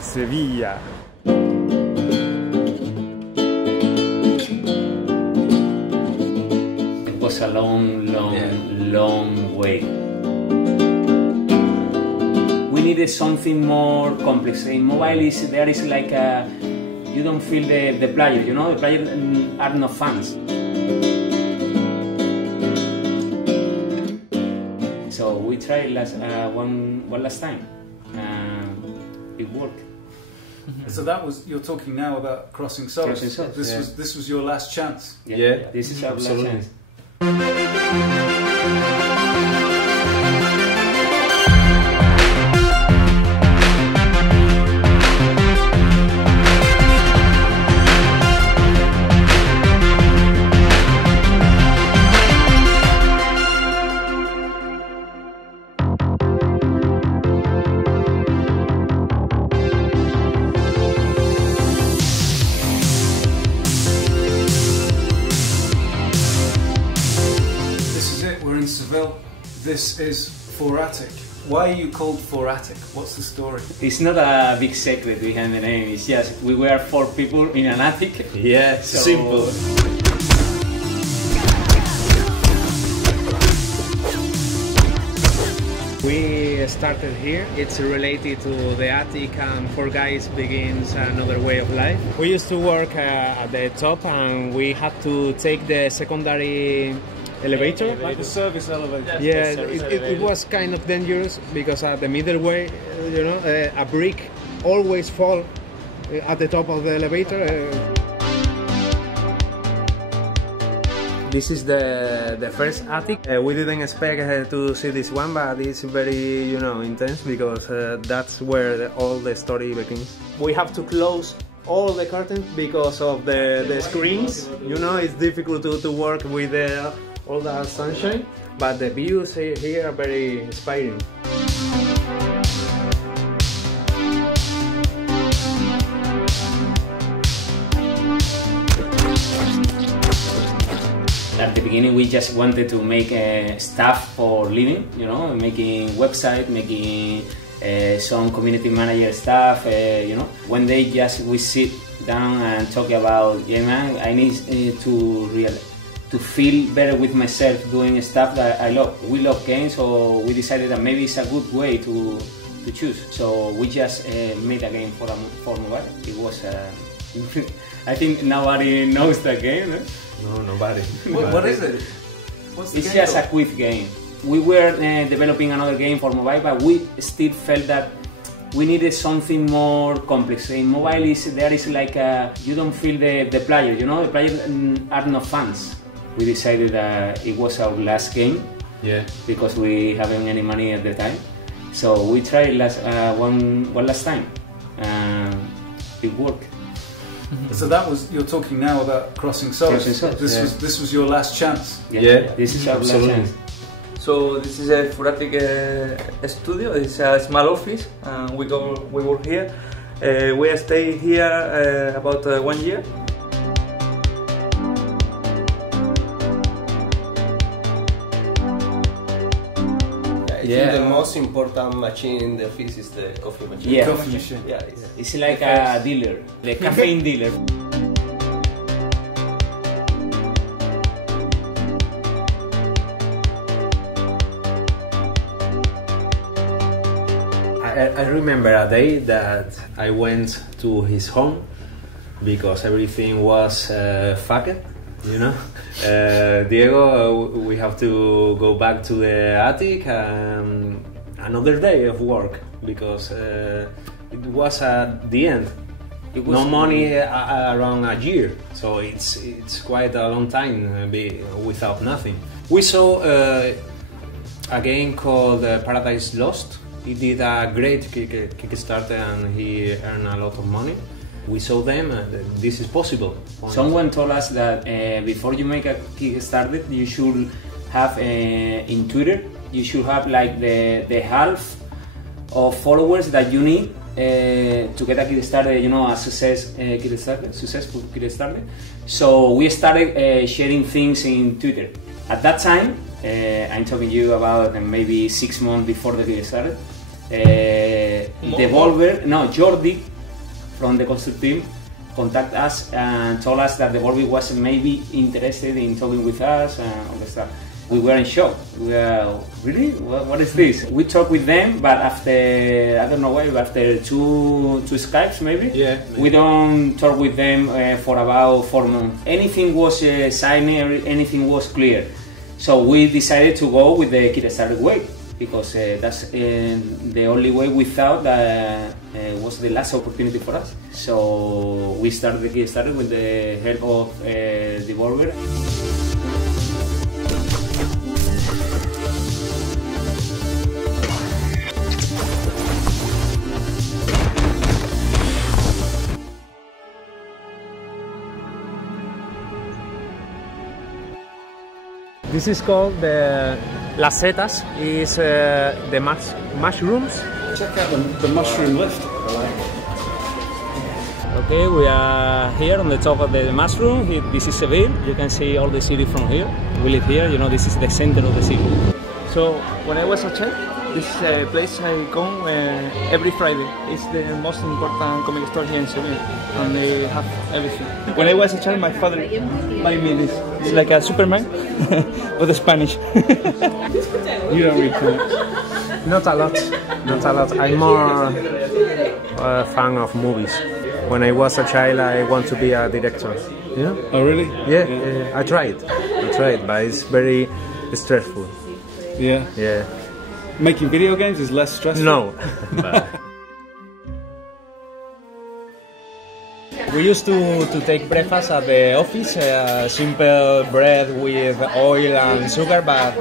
Sevilla. It was a long way. We needed something more complex. In mobile, there is like a, you don't feel the player, you know, the players are not fans. So we tried one last time. It worked. So that was, you're talking now about Crossing Souls. This was your last chance. Yeah. This is our last chance. This is Fourattic. Why are you called Fourattic? What's the story? It's not a big secret behind the name. It's just we were 4 people in an attic. Yeah, so simple. We started here. It's related to the attic, and 4 guys begins another way of life. We used to work at the top, and we had to take the secondary elevator, like the service elevator. Yeah, it was kind of dangerous because at the middle way, you know, a brick always fall at the top of the elevator. This is the first attic. We didn't expect to see this one, but it's very, you know, intense because that's where all the story begins. We have to close all the curtains because of the screens. You know, it's difficult to work with all the sunshine, but the views here are very inspiring. At the beginning, we just wanted to make stuff for living, you know, making website, making some community manager stuff, you know. One day, we sit down and talk about, yeah, man, I need to feel better with myself doing stuff that I love. We love games, so we decided that maybe it's a good way to choose. So we just made a game for mobile. It was, I think nobody knows the game. Eh? No, nobody. What is it? What's the it's game just a quiz game. We were developing another game for mobile, but we still felt that we needed something more complex. In mobile, there is like a, you don't feel the player, you know, the players are not fans. We decided that it was our last game, because we haven't any money at the time. So we tried one last time. It worked. So that was, you're talking now about Crossing Souls. This was your last chance. Yeah, this is our last chance. So this is a Fourattic studio. It's a small office, and we work here. We stay here about 1 year. I think the most important machine in the office is the coffee machine. Yeah, coffee machine. Yeah, it's like a dealer, the caffeine dealer. I remember a day that I went to his home because everything was fucked, you know. Diego, we have to go back to the attic. Another day of work because it was at the end. No money around a year, so it's quite a long time without nothing. We saw a game called Paradise Lost. He did a great Kickstarter and he earned a lot of money. We saw them and this is possible. Someone told us that before you make a Kickstarter, you should have in Twitter, you should have like the half of followers that you need to get a Kickstarter, you know, a successful Kickstarter. So we started sharing things in Twitter. At that time, I'm talking to you about maybe 6 months before the Kickstarter, Jordi from the concert team contacted us and told us that Devolver was maybe interested in talking with us and all the stuff. We were in shock. We were, really? What is this? We talked with them, but after, I don't know why, after two Skypes maybe, we don't talk with them for about 4 months. Anything was signed, anything was clear. So we decided to go with the Kickstarter way, because that's the only way we thought that was the last opportunity for us. So we started the Kickstarter with the help of Devolver. This is called the Las Setas, is the mushrooms. Check out the mushroom lift. Okay, we are here on the top of the mushroom. This is Seville. You can see all the city from here. We live here, you know, this is the center of the city. So when I was a child, this is a place I come every Friday. It's the most important comic store here in Seville, and they have everything. When I was a child, my father bought me this. It's like a Superman, but Spanish. You don't read comics? Not a lot, not a lot. I'm more a fan of movies. When I was a child, I want to be a director. You know? Oh, really? Yeah. I tried, but it's very stressful. Yeah. Yeah. Making video games is less stressful? No. We used to take breakfast at the office, simple bread with oil and sugar, but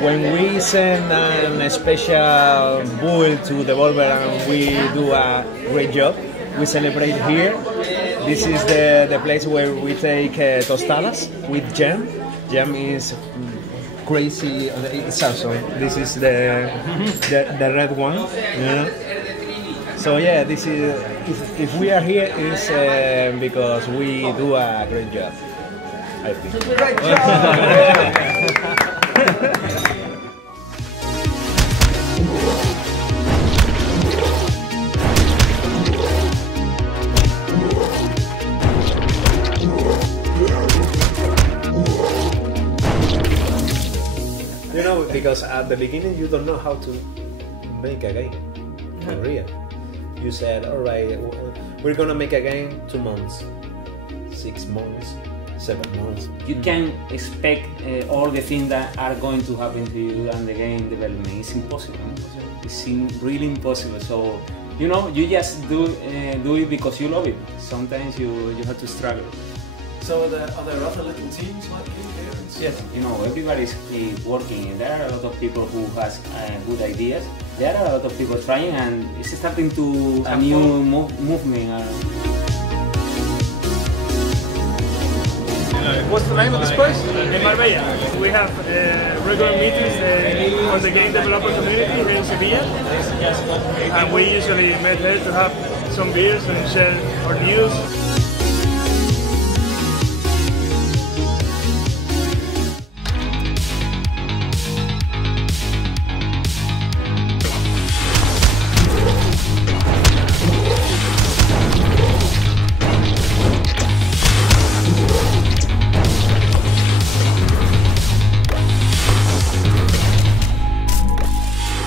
when we send a special bull to Devolver and we do a great job, we celebrate here. This is the place where we take tostadas with jam. Jam is crazy. It's awesome. This is the red one. Yeah. So yeah, this is if we are here, it's because we do a great job, I think. You know, because at the beginning you don't know how to make a game in real. You said, all right, we're gonna make a game 2 months, 6 months, 7 months. You can expect all the things that are going to happen to you and the game development. It's impossible. It's really impossible. So, you know, you just do it because you love it. Sometimes you have to struggle. So are there other little teams like you here? Yes, you know, everybody's working. There are a lot of people who has good ideas. There are a lot of people trying, and it's starting to a new movement. What's the name of this place? In Marbella. We have regular meetings for the game developer community here in Sevilla, and we usually meet here to have some beers and share our news.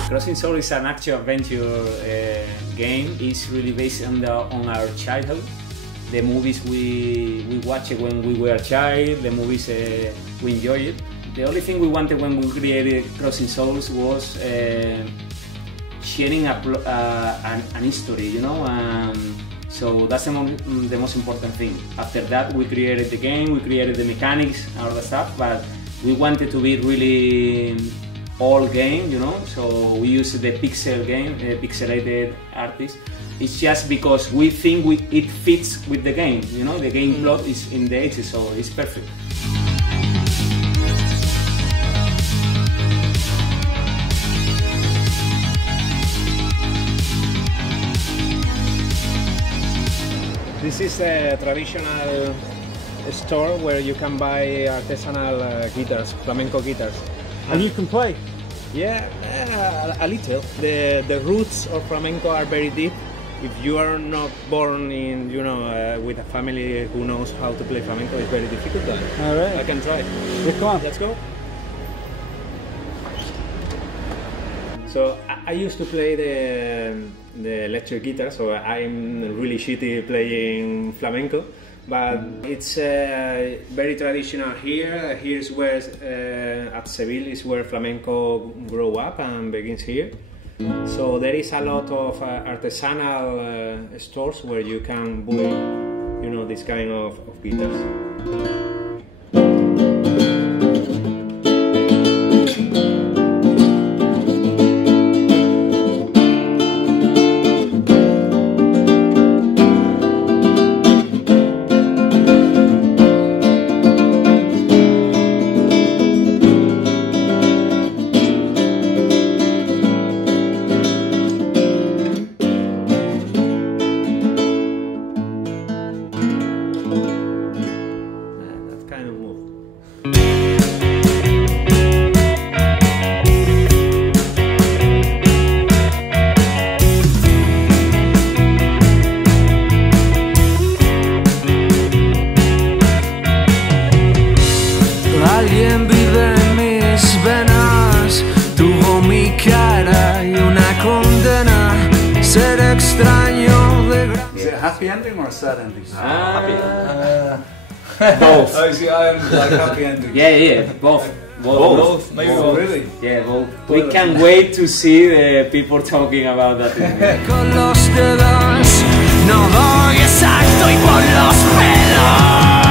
Crossing Souls is an action-adventure game. It's really based on our childhood. The movies we watched when we were a child, the movies we enjoyed it. The only thing we wanted when we created Crossing Souls was sharing an history, you know. So that's the most important thing. After that, we created the game, we created the mechanics, all the stuff, but we wanted to be really all game, you know, so we use the pixel game, pixelated artist. It's just because we think it fits with the game, you know, the game plot is in the 80s, so it's perfect. This is a traditional store where you can buy artisanal guitars, flamenco guitars. And you can play? Yeah, a little. The roots of flamenco are very deep. If you are not born in, with a family who knows how to play flamenco, it's very difficult. All right. I can try. Yeah, come on. Let's go. So I used to play the electric guitar, so I'm really shitty playing flamenco. But it's very traditional here. Here's where, at Seville, is where flamenco grew up and begins here. So there is a lot of artisanal stores where you can buy, this kind of guitars. Alguien vive en mis venas, tuvo mi cara y una condena, ser extraño de gran... Is it a happy ending or a sad ending? Happy. Both. Oh, see, I am like happy ending. Yeah, both. Maybe both. Really? Yeah, both. We can't wait to see the people talking about that. Con los dedos, no doy exacto y por los pelos.